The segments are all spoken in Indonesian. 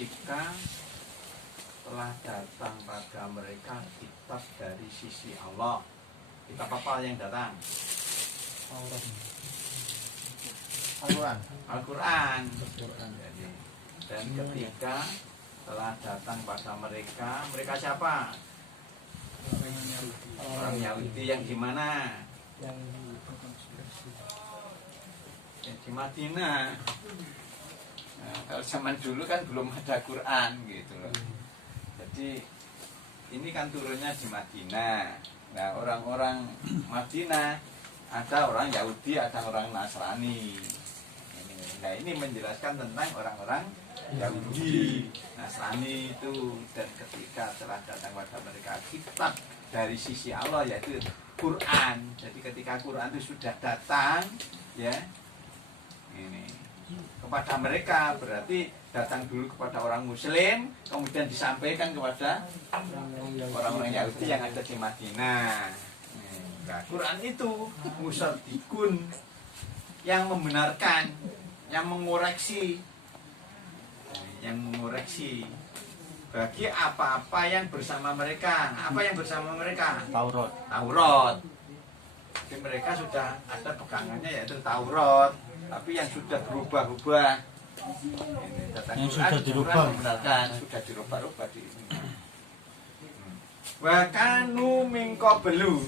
ketika telah datang pada mereka kitab dari sisi Allah. Kitab apa yang datang? Al-Quran. Dan ketika telah datang pada mereka, mereka siapa? Orang Yahudi yang di mana? Yang di Madinah. Nah, kalau zaman dulu kan belum ada Quran gitu loh. Jadi ini kan turunnya di Madinah. Nah, orang-orang Madinah ada orang Yahudi, ada orang Nasrani. Nah, ini menjelaskan tentang orang-orang Yahudi, Nasrani itu. Dan ketika telah datang pada mereka kitab dari sisi Allah, yaitu Quran. Jadi ketika Quran itu sudah datang, ya, ini kepada mereka, berarti datang dulu kepada orang Muslim, kemudian disampaikan kepada orang-orang Yahudi yang ada di Madinah. Nah, Quran itu musaddiqun, yang membenarkan, yang mengoreksi bagi apa-apa yang bersama mereka. Apa yang bersama mereka? Taurat. Jadi mereka sudah ada pegangannya yaitu Taurat, tapi yang sudah berubah-ubah. Yang sudah dirubah, sudah dirubah-ubah di ini. Wa kanu min qablu.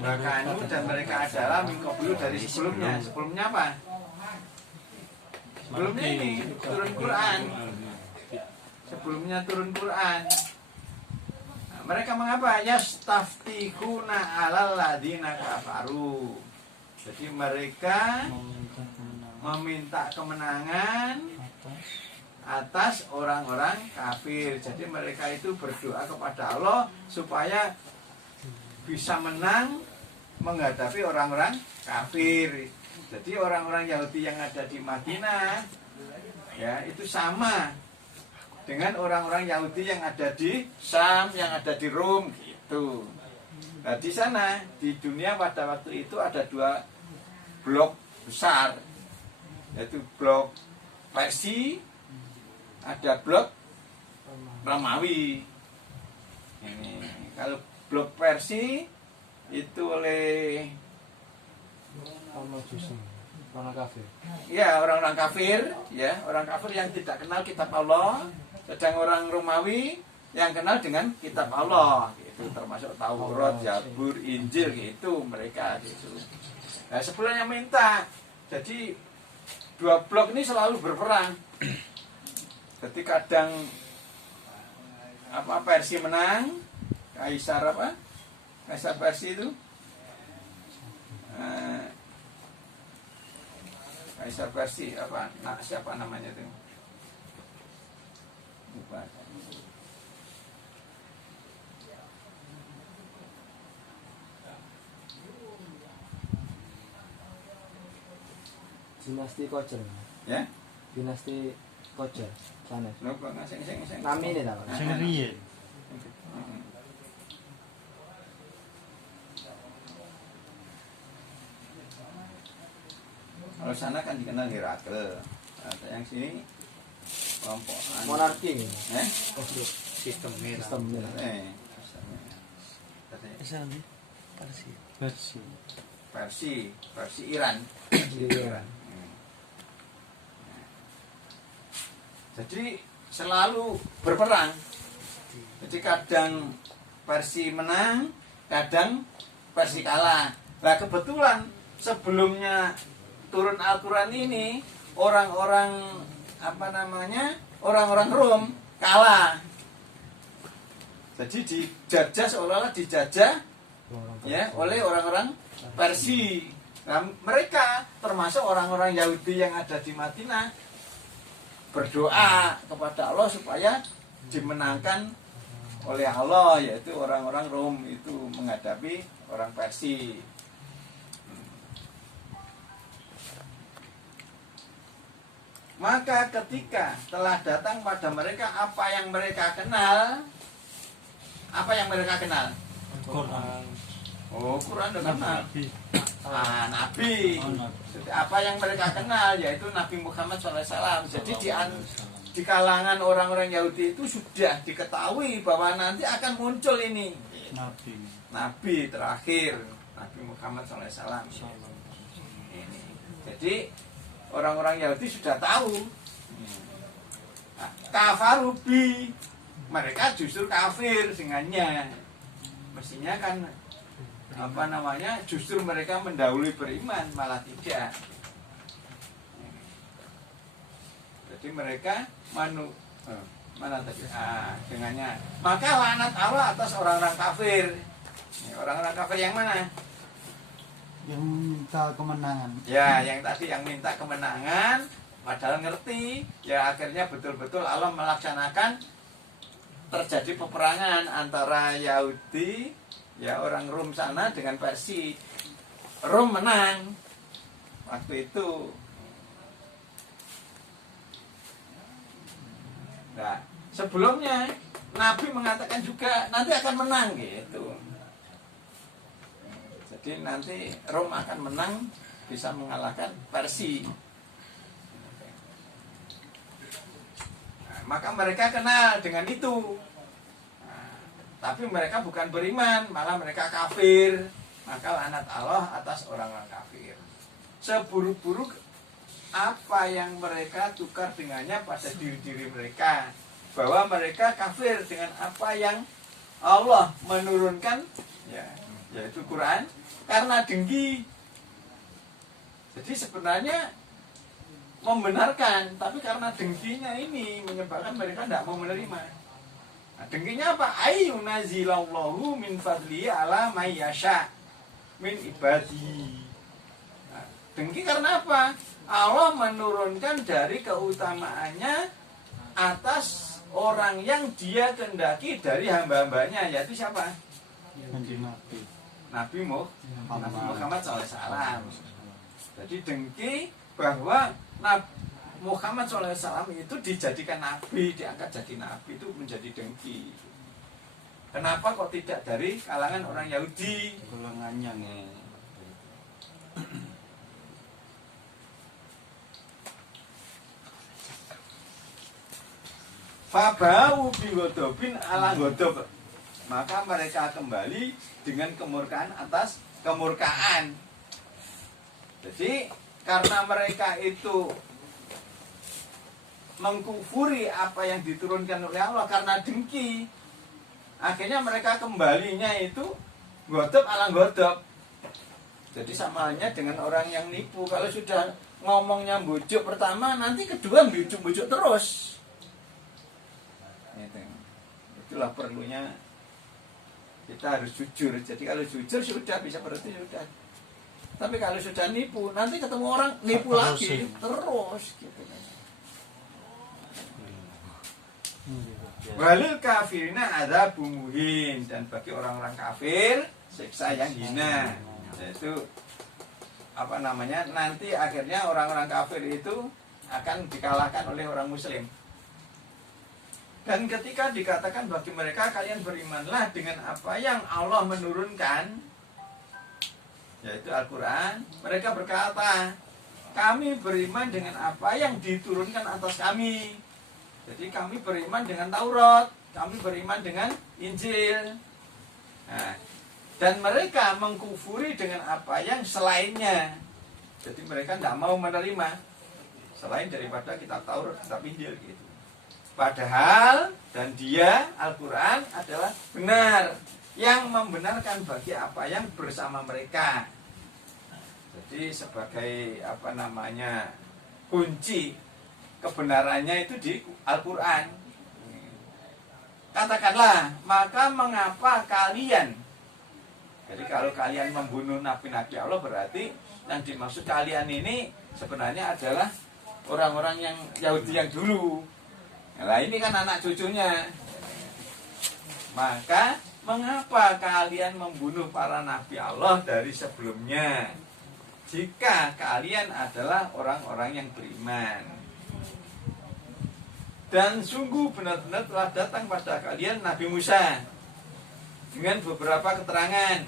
Wa kanu, dan mereka adalah min qablu dari sebelumnya. Sebelumnya apa? Sebelumnya ini turun Quran. Sebelumnya turun Quran. Nah, mereka mengapa? Yastaftihuna 'alal ladina kafaru. Jadi mereka meminta kemenangan atas orang-orang kafir. Jadi mereka itu berdoa kepada Allah supaya bisa menang menghadapi orang-orang kafir. Jadi orang-orang Yahudi yang ada di Madinah, ya, itu sama dengan orang-orang Yahudi yang ada di Syam, yang ada di Rom, gitu. Nah, di sana, di dunia pada waktu itu ada dua blok besar, yaitu blok Persia, ada blok Romawi. Ini kalau blok Persia itu oleh orang kafir. Ya, orang-orang kafir, ya, orang kafir yang tidak kenal kitab Allah. Sedang orang Romawi yang kenal dengan kitab Allah, gitu, termasuk Taurat, Zabur, Injil, gitu mereka, gitu. Nah, sebelumnya minta, jadi dua blok ini selalu berperang. Jadi kadang Persia menang, Kaisar Persia itu, Kaisar Persia siapa namanya itu? Lupa. Dinasti Kocer. Ya? Dinasti Kocer. Sana. Lupa ngasih. Nami ini nama. Sing riyen. Kalau sana kan dikenal Herakle. Nah, yang sini kelompok monarki. Sistemnya. Persia Iran. Jadi selalu berperang. Jadi kadang Persia menang, kadang Persia kalah. Nah, kebetulan sebelumnya turun Al-Quran ini orang-orang orang-orang Rom kalah. Jadi dijajah, seolah-olah dijajah, ya, oleh orang-orang Persia. Nah, mereka termasuk orang-orang Yahudi yang ada di Madinah berdoa kepada Allah supaya dimenangkan oleh Allah, yaitu orang-orang Rom itu menghadapi orang Persia. Maka ketika telah datang pada mereka apa yang mereka kenal, Quran. Oh, Quran udah kenal. Nabi. Apa yang mereka kenal yaitu Nabi Muhammad SAW. Jadi di kalangan orang-orang Yahudi itu sudah diketahui bahwa nanti akan muncul ini Nabi. Nabi terakhir, Nabi Muhammad SAW. Ini. Jadi orang-orang Yahudi sudah tahu. Nah, kafarubi, mereka justru kafir dengannya. Mestinya kan justru mereka mendahului beriman, malah tidak. Jadi mereka mana tadi dengannya, maka laknat Allah atas orang-orang kafir. Orang-orang kafir yang mana? Yang minta kemenangan. Ya, yang tadi yang minta kemenangan, padahal ngerti. Ya akhirnya betul-betul Allah melaksanakan terjadi peperangan antara Yahudi, ya orang Rom sana dengan Persia. Rom menang waktu itu. Nah, sebelumnya Nabi mengatakan juga nanti akan menang gitu. Jadi nanti Rom akan menang, bisa mengalahkan Persia. Nah, maka mereka kenal dengan itu. Nah, tapi mereka bukan beriman, malah mereka kafir. Maka laknat Allah atas orang-orang kafir. Seburuk-buruk apa yang mereka tukar dengannya pada diri-diri mereka, bahwa mereka kafir dengan apa yang Allah menurunkan, ya, yaitu Quran, karena dengki. Jadi sebenarnya membenarkan, tapi karena dengkinya ini menyebabkan mereka tidak mau menerima. Nah, dengkinya apa? Ayyunazilallahu min fadli ala mayyasha min ibadi. Nah, dengki karena apa? Allah menurunkan dari keutamaannya atas orang yang dia kehendaki dari hamba-hambanya, yaitu siapa? Nabi. Nabi Muhammad SAW. Jadi dengki bahwa Muhammad SAW itu dijadikan Nabi, diangkat jadi Nabi, itu menjadi dengki. Kenapa kok tidak dari kalangan orang Yahudi? Golongannya nih. Fabau bigodobin ala godob, maka mereka kembali dengan kemurkaan atas kemurkaan. Jadi karena mereka itu mengkufuri apa yang diturunkan oleh Allah karena dengki, akhirnya mereka kembalinya itu godob ala godob. Jadi sama halnya dengan orang yang nipu. Kalau sudah ngomongnya bujuk pertama, nanti kedua bujuk-bujuk terus. Itulah perlunya kita harus jujur. Jadi kalau jujur sudah bisa berarti sudah. Tapi kalau sudah nipu, nanti ketemu orang nipu lagi terus gitu. Walil kafirina adzabun muhin, dan bagi orang-orang kafir siksa yang hina. Yaitu nanti akhirnya orang-orang kafir itu akan dikalahkan oleh orang muslim. Dan ketika dikatakan bagi mereka, kalian berimanlah dengan apa yang Allah menurunkan, yaitu Al-Quran, mereka berkata, kami beriman dengan apa yang diturunkan atas kami. Jadi kami beriman dengan Taurat, kami beriman dengan Injil. Nah, dan mereka mengkufuri dengan apa yang selainnya. Jadi mereka tidak mau menerima selain daripada kitab Taurat, kitab Injil gitu. Padahal dan dia Al-Quran adalah benar, yang membenarkan bagi apa yang bersama mereka. Jadi sebagai kunci kebenarannya itu di Al-Quran. Katakanlah, maka mengapa kalian? Jadi kalau kalian membunuh nabi-nabi Allah, berarti yang dimaksud kalian ini sebenarnya adalah orang-orang yang Yahudi yang dulu. Nah ini kan anak cucunya. Maka mengapa kalian membunuh para nabi Allah dari sebelumnya, jika kalian adalah orang-orang yang beriman? Dan sungguh benar-benar telah datang pada kalian Nabi Musa dengan beberapa keterangan.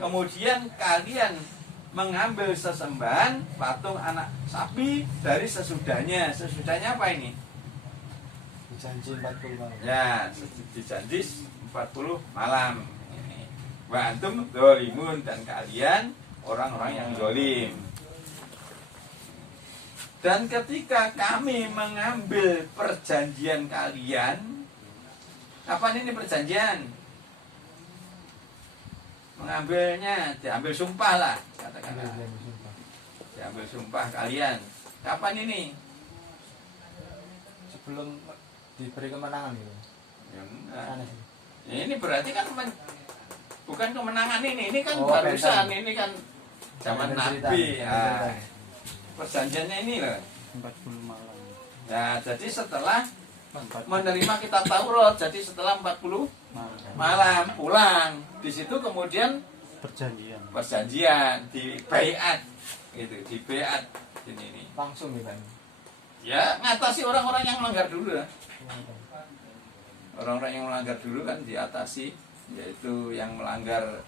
Kemudian kalian mengambil sesembahan patung anak sapi dari sesudahnya. Sesudahnya apa ini? Janji 40 malam. Ya, dijanji 40 malam. Ini. Wa antum dzalimun, dan kalian orang-orang yang zalim. Dan ketika kami mengambil perjanjian kalian, apa ini perjanjian? Mengambilnya, diambil sumpah lah, katakanlah. Diambil sumpah kalian. Kapan ini? Sebelum diberi kemenangan gitu. Ya, enggak. Sana sih. Ini berarti kan bukan kemenangan ini kan Oh, barusan, pentas. ini kan zaman Ada cerita, Nabi. ada Ah, cerita. perjanjiannya ini loh. 40 malam. Ya, jadi setelah 40 menerima kitab Taurat, jadi setelah 40 malam. malam pulang. Di situ kemudian Perjanjian. perjanjian di baiat gitu, di baiat ini. Langsung gitu kan. Ya, ngatasi orang-orang yang melanggar dulu ya. Orang-orang yang melanggar dulu kan diatasi, yaitu yang melanggar,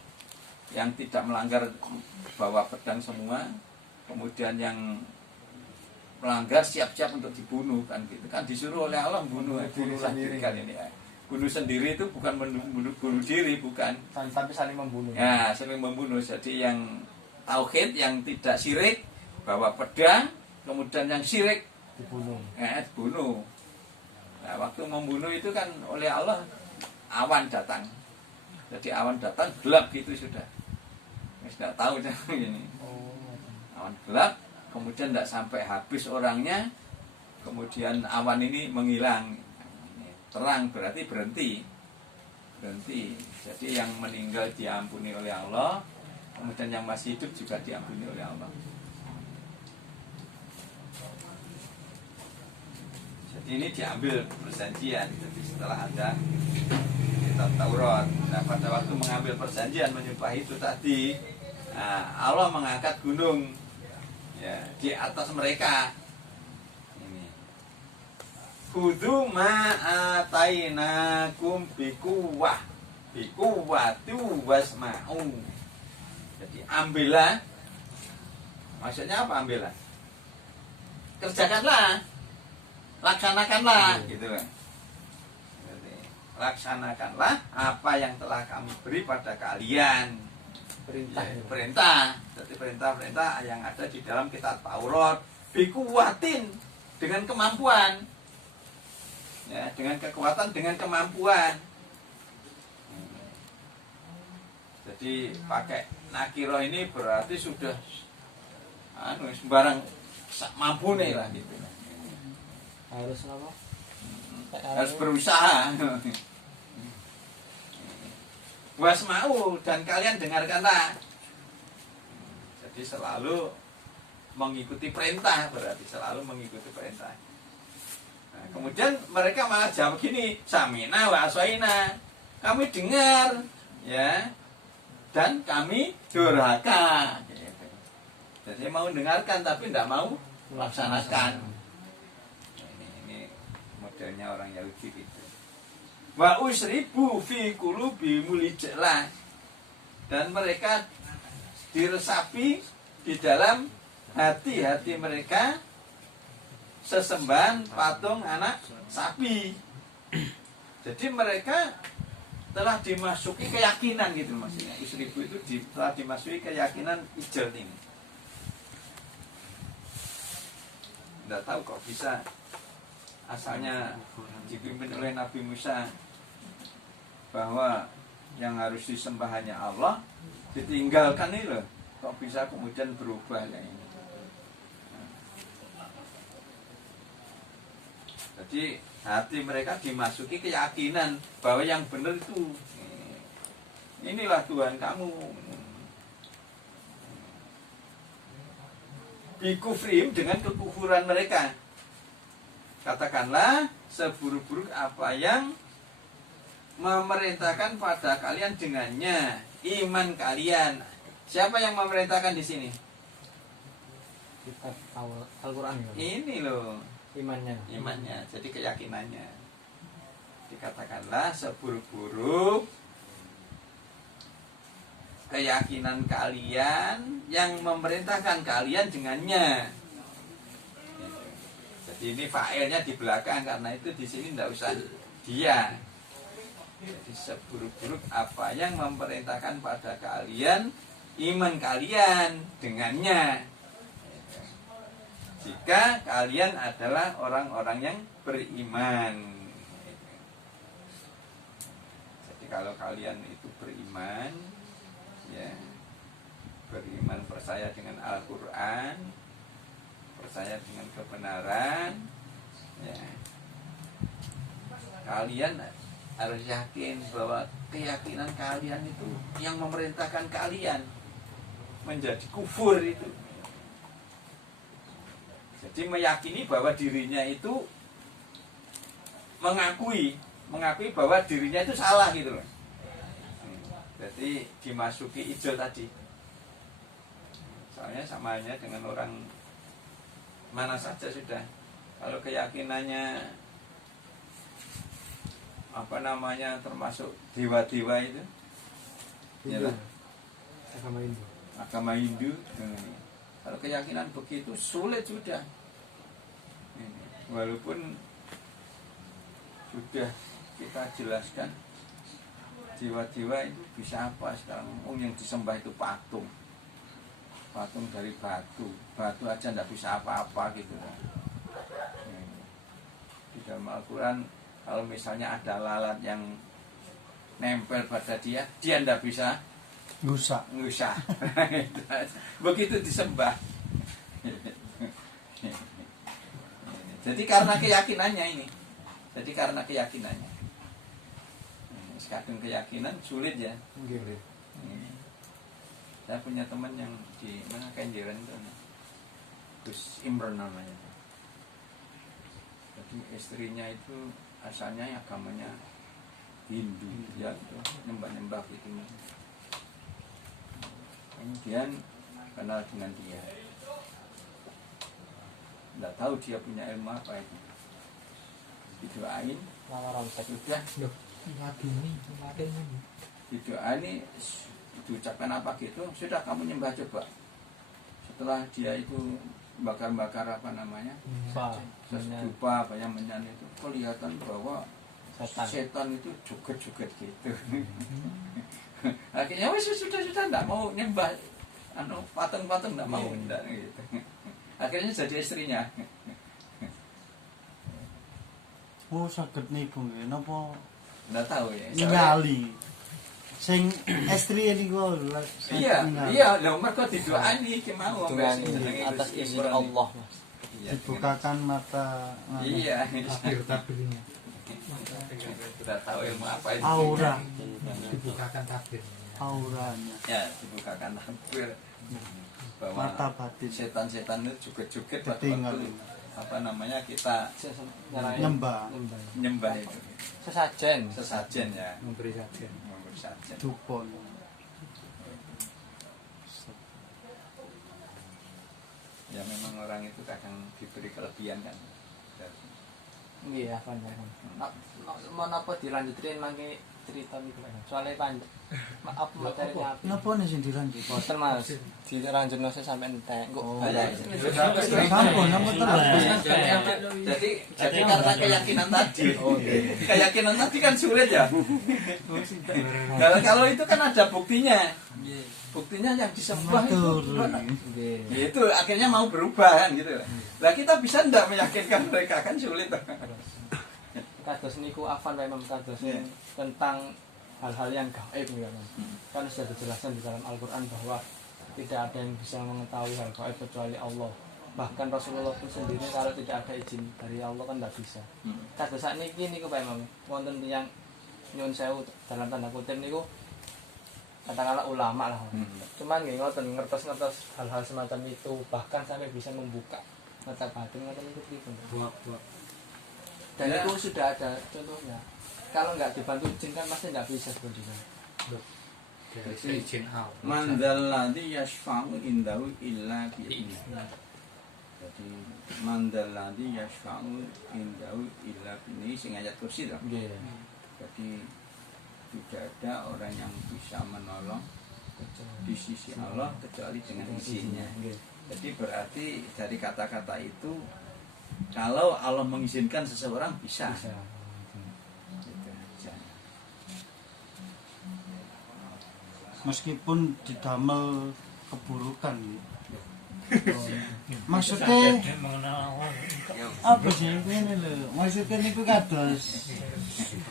yang tidak melanggar bawa pedang semua, kemudian yang melanggar siap-siap untuk dibunuh kan gitu kan, disuruh oleh Allah membunuh, bunuhlah sendiri. diri kalian ini. Bunuh sendiri itu bukan bunuh diri, bukan. Tapi saling membunuh. Ya, saling membunuh. Jadi yang tauhid, yang tidak syirik, bawa pedang, kemudian yang syirik Dibunuh. dibunuh. Nah, waktu membunuh itu kan oleh Allah awan datang. Jadi awan datang gelap gitu sudah. Sudah tahu ini. Oh. Awan gelap, kemudian tidak sampai habis orangnya, kemudian awan ini menghilang. Terang berarti berhenti. Jadi yang meninggal diampuni oleh Allah, kemudian yang masih hidup juga diampuni oleh Allah. Jadi ini diambil perjanjian. Jadi setelah ada kitab Taurat, nah pada waktu mengambil perjanjian menyembah itu tadi, nah, Allah mengangkat gunung ya di atas mereka. Ini khudzu ma atainakum bikuwah bikuwatu wasma'u. Jadi ambillah, maksudnya apa ambillah? Kerjakanlah, laksanakanlah gitu kan. Jadi, laksanakanlah apa yang telah kami beri pada kalian. Perintah. Ya, perintah. Jadi perintah-perintah yang ada di dalam kitab Taurat, bikuwatin, dengan kemampuan. Ya, dengan kekuatan, dengan kemampuan. Jadi pakai nakiro ini berarti sudah sembarang mampu nih lah gitu. Harus apa? Harus berusaha. Wasma'u, dan kalian dengarkanlah. Jadi selalu mengikuti perintah, berarti selalu mengikuti perintah. Nah, kemudian mereka malah jawab gini, samina wa aswaina. Kami dengar, ya, dan kami durhaka. Gitu. Jadi mau dengarkan tapi tidak mau melaksanakan. Ini modelnya orang Yahudi gitu. Wa usribu fi qulubi mulijlah, dan mereka diresapi di dalam hati-hati mereka sesembahan patung anak sapi. Jadi mereka telah dimasuki keyakinan gitu maksudnya. Usribu itu telah dimasuki keyakinan ijel ini. Tidak tahu kok bisa, asalnya dipimpin oleh Nabi Musa bahwa yang harus disembah hanya Allah, ditinggalkan ini loh, kok bisa kemudian berubah ya ini. Jadi hati mereka dimasuki keyakinan bahwa yang benar itu inilah Tuhan kamu. Bikufrim, dengan kekufuran mereka. Katakanlah seburuk-buruk apa yang memerintahkan pada kalian dengannya, iman kalian. Siapa yang memerintahkan di sini? Kitab Al-Quran ya? Ini loh, imannya, jadi keyakinannya. Dikatakanlah seburuk-buruk keyakinan kalian yang memerintahkan kalian dengannya. Jadi ini fa'ilnya di belakang, karena itu di sini tidak usah dia. Jadi seburuk-buruk apa yang memerintahkan pada kalian, iman kalian dengannya. Jika kalian adalah orang-orang yang beriman. Jadi kalau kalian itu beriman, ya, beriman percaya dengan Al-Quran, percaya dengan kebenaran, ya, kalian harus yakin bahwa keyakinan kalian itu yang memerintahkan kalian menjadi kufur itu. Jadi meyakini bahwa dirinya itu mengakui bahwa dirinya itu salah gitu loh. Jadi dimasuki ijol tadi. Soalnya sama halnya dengan orang mana saja sudah. Kalau keyakinannya apa namanya termasuk dewa-dewa itu, ya, agama Hindu. Kalau keyakinan begitu sulit sudah. Walaupun sudah kita jelaskan dewa-dewa itu bisa apa sekarang? Yang disembah itu patung dari batu aja tidak bisa apa-apa gitu. Di dalam Al-Quran kalau misalnya ada lalat yang nempel pada dia tidak bisa ngusah. Begitu disembah. Jadi karena keyakinannya ini. Kadang keyakinan sulit ya. Saya punya teman yang di mana Kenjeran itu, Gus Imron namanya. Jadi istrinya itu asalnya agamanya Hindu, ya, nyembah gitu. Kemudian kenal dengan dia, nggak tahu dia punya ilmu apa itu. Didoain, sudah. Didoain, diucapkan apa gitu, sudah kamu nyembah coba. Setelah dia itu bakar-bakar apa namanya, sestupa apa yang menyan itu, kelihatan bahwa setan itu joget-joget gitu. Akhirnya sudah tidak mau nyembah patung-patung, tidak mau gitu. Akhirnya jadi istrinya. Oh, sakit niku nggih napa? Nggak tahu ya. Ningali. Sing istri niku lho. Iya, lho mergo didoani ki mau atas izin Allah, Mas. Dibukakan mata. Iya. Tabir-tabirnya. Sudah tahu ilmu apa itu. Aura. Dibukakan tabir. Auranya. Ya, dibukakan tabir. Bahwa Mata batin. Setan-setan itu juga-juga Ketinggal. apa namanya kita Nyembah itu. Sesajen ya. Memberi sajen. Dupon. Ya memang orang itu kadang diberi kelebihan kan. Iya, panjang. Menapa dilanjutin mangke cerita niku, soalnya panjang. Maaf materinya apa? Napa nih sing dilanjut? Boten, Mas. Dilanjutno sampai entek. Kok Sampun napa terus? Jadi karena keyakinan tadi. Keyakinan tadi kan sulit ya. Kalau itu kan ada buktinya. Buktinya yang disembah itu akhirnya mau berubah kan gitu. Lah kita bisa ndak meyakinkan mereka, kan sulit. Kados niku afan wae Imam kados tentang hal-hal yang gaib ya, kan sudah dijelaskan di dalam Al-Quran bahwa tidak ada yang bisa mengetahui hal gaib kecuali Allah. Bahkan Rasulullah pun sendiri kalau tidak ada izin dari Allah kan tidak bisa. Kados sakniki niku Pak Imam, wonten tiyang nyuwun sewu dalam tanda kutip niku katakanlah ulama lah. Cuman nggih ngoten ngertos-ngertos hal-hal semacam itu, bahkan sampai bisa membuka mata batin ngoten niku pripun. Dan itu sudah ada contohnya. Kalau nggak dibantu izin kan pasti nggak bisa sebenarnya. Izin mandalladzi yashfa'u indahu illa bi'idznih. Jadi mandalladzi yashfa'u indahu illa bi'idznih sing ayat kursi to. Jadi tidak ada orang yang bisa menolong di sisi Allah kecuali dengan izinnya. Jadi berarti dari kata-kata itu Kalau Allah mengizinkan seseorang bisa. Bisa. Gitu aja. Meskipun didamel keburukan gitu. Maksudnya apa sih ini lho? Maksudnya niku kados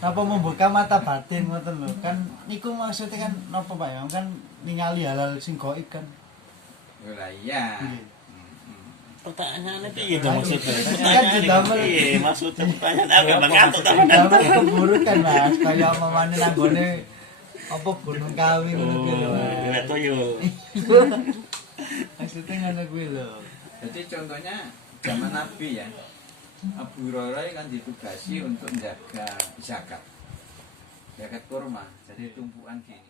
apa membuka mata batin ngoten lho. Kan niku maksudnya kan napa Pak ya? Kan ningali halal sing gaib kan. Lah iya. Nggih. Pertanyaannya piye to maksudnya? Kan didamel Iya, maksudnya pertanyaan agak ngantuk ta. didamel keburukan Mas. Kaya mamane nanggone apa gunung kawi ngono kuwi lho. Kena tuyul. Maksudnya ngono kuwi lho. Jadi contohnya zaman Nabi ya, Abu Hurairah kan ditugasi untuk menjaga zakat kurma. Jadi tumpukan gini.